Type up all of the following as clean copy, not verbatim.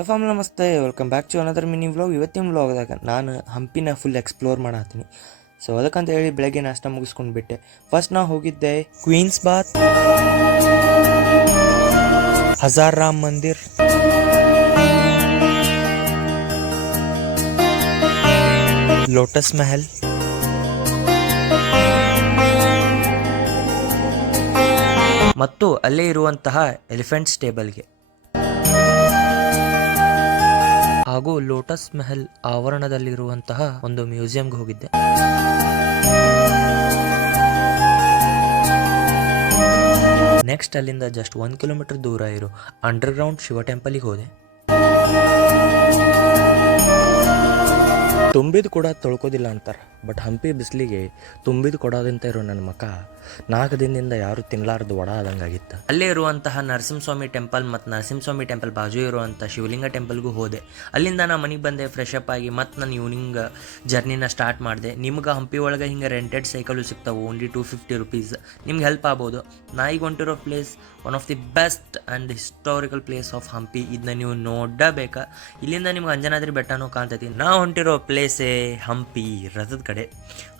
F ನಮಸ್ತೆ, welcome back to another mini vlog. ಇವತ್ತಿನ ವ್ಲಾಗ್ದಾಗ ನಾನು ಹಂಪಿನ ಫುಲ್ ಎಕ್ಸ್ಪ್ಲೋರ್ ಮಾಡತ್ತೀನಿ. ಸೊ ಅದಕ್ಕಂತ ಹೇಳಿ ಬೆಳಗ್ಗೆ ನಾಷ್ಟ ಮುಗಿಸ್ಕೊಂಡು ಬಿಟ್ಟೆ. ಫಸ್ಟ್ ನಾವು ಹೋಗಿದ್ದೆ ಕ್ವೀನ್ಸ್ ಬಾತ್, ಹಜಾರ್ ರಾಮ್ ಮಂದಿರ್, ಲೋಟಸ್ ಮಹಲ್, ಮತ್ತು ಅಲ್ಲೇ ಇರುವಂತಹ ಎಲಿಫೆಂಟ್ ಸ್ಟೇಬಲ್ಗೆ ಹಾಗೂ ಲೋಟಸ್ ಮಹಲ್ ಆವರಣದಲ್ಲಿರುವಂತಹ ಒಂದು ಮ್ಯೂಸಿಯಂಗೆ ಹೋಗಿದ್ದೆ. ನೆಕ್ಸ್ಟ್ ಅಲ್ಲಿಂದ ಜಸ್ಟ್ 1 ಕಿಲೋಮೀಟರ್ ದೂರ ಇರೋ ಅಂಡರ್ಗ್ರೌಂಡ್ ಶಿವ ಟೆಂಪಲ್ಗೆ ಹೋದೆ. ತುಂಬಿದ ಕೂಡ ತೊಳ್ಕೋದಿಲ್ಲ ಅಂತಾರೆ, ಬಟ್ ಹಂಪಿ ಬಿಸಿಲಿಗೆ ತುಂಬಿದ ಕೊಡೋದಂತ ಇರೋ ನನ್ನ ಮಕ 4 ದಿನದಿಂದ ಯಾರು ತಿನ್ಲಾರ್ದು ವಡ ಆದಂಗಾಗಿತ್ತು. ಅಲ್ಲೇ ಇರುವಂತಹ ನರಸಿಂಹಸ್ವಾಮಿ ಟೆಂಪಲ್ ಮತ್ತು ನರಸಿಂಹಸ್ವಾಮಿ ಟೆಂಪಲ್ ಬಾಜು ಇರುವಂಥ ಶಿವಲಿಂಗ ಟೆಂಪಲ್ಗೂ ಹೋದೆ. ಅಲ್ಲಿಂದ ನಾನು ಮನೆಗೆ ಬಂದೆ, ಫ್ರೆಶ್ ಅಪ್ ಆಗಿ ಮತ್ತು ನಾನು ಈವ್ನಿಂಗ್ ಜರ್ನಿನ ಸ್ಟಾರ್ಟ್ ಮಾಡಿದೆ. ನಿಮ್ಗೆ ಹಂಪಿ ಒಳಗೆ ಹಿಂಗೆ ರೆಂಟೆಡ್ ಸೈಕಲು ಸಿಗ್ತಾವೆ, ಓನ್ಲಿ 250 ರುಪೀಸ್. ನಿಮ್ಗೆ ಹೆಲ್ಪ್ ಆಗ್ಬೋದು. ನಾ ಈಗ ಹೊಂಟಿರೋ place one of the best and historical place of Hampi. ಇದನ್ನ ನೀವು ನೋಡಬೇಕಾ. ಇಲ್ಲಿಂದ ನಿಮ್ಗೆ ಅಂಜನಾದ್ರಿ ಬೆಟ್ಟನೂ ಕಾಣ್ತೈತಿ. ನಾ ಹೊಂಟಿರೋ ಪ್ಲೇಸೇ ಹಂಪಿ ರಥದ ಕಡೆ.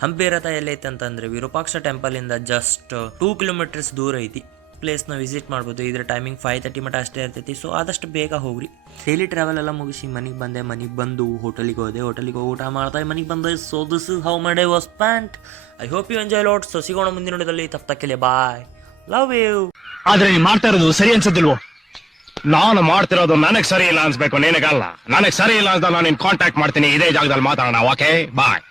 ಹಂಪಿ ರಥ ಎಲ್ಲೈತೆ ಅಂತಂದರೆ ವಿರೂಪಾಕ್ಷ ಟೆಂಪಲಿಂದ ಜಸ್ಟ್ 2 ಕಿಲೋಮೀಟರ್ಸ್ ದೂರ ಐತಿ. ಪ್ಲೇಸ್ನ ವಿಸಿಟ್ ಮಾಡ್ಬೋದು. ಇದ್ರ ಟೈಮಿಂಗ್ 5:30 ಮಟ್ಟ ಅಷ್ಟೇ ಇರ್ತೈತಿ. ಸೊ ಆದಷ್ಟು ಬೇಗ ಹೋಗ್ರಿ. ಡೈಲಿ ಟ್ರಾವೆಲ್ ಎಲ್ಲ ಮುಗಿಸಿ ಮನೆಗೆ ಬಂದೆ. ಮನೆಗೆ ಬಂದು ಹೋಟೆಲಿಗೆ ಹೋದೆ. ಹೋಟೆಲಿಗೆ ಹೋಗಿ ಊಟ ಮಾಡ್ತಾ ಮನೆಗೆ ಬಂದೆ. So this is how my day was spent. I hope you enjoy lot. So ಸಿಗೋಣ ಮುಂದಿನ ನೋಡೋದಲ್ಲಿ. ತಪ್ಪಕ್ಕಿಲ್ಲ, ಬಾಯ್, ಲವ್ ಯು. ಆದ್ರೆ ನೀನ್ ಮಾಡ್ತಾ ಇರೋದು ಸರಿ ಅನ್ಸದಿಲ್ವೋ? ನಾನು ಮಾಡ್ತಿರೋದು ನನಗ್ ಸರಿ ಇಲ್ಲ ಅನ್ಸ್ಬೇಕು, ನಿನಗಲ್ಲ. ನನಗ್ ಸರಿ ಇಲ್ಲ ಅಂತ ನಾನು ಕಾಂಟ್ಯಾಕ್ಟ್ ಮಾಡ್ತೀನಿ. ಇದೇ ಜಾಗದಲ್ಲಿ ಮಾತಾಡೋಣ. ಓಕೆ, ಬಾಯ್.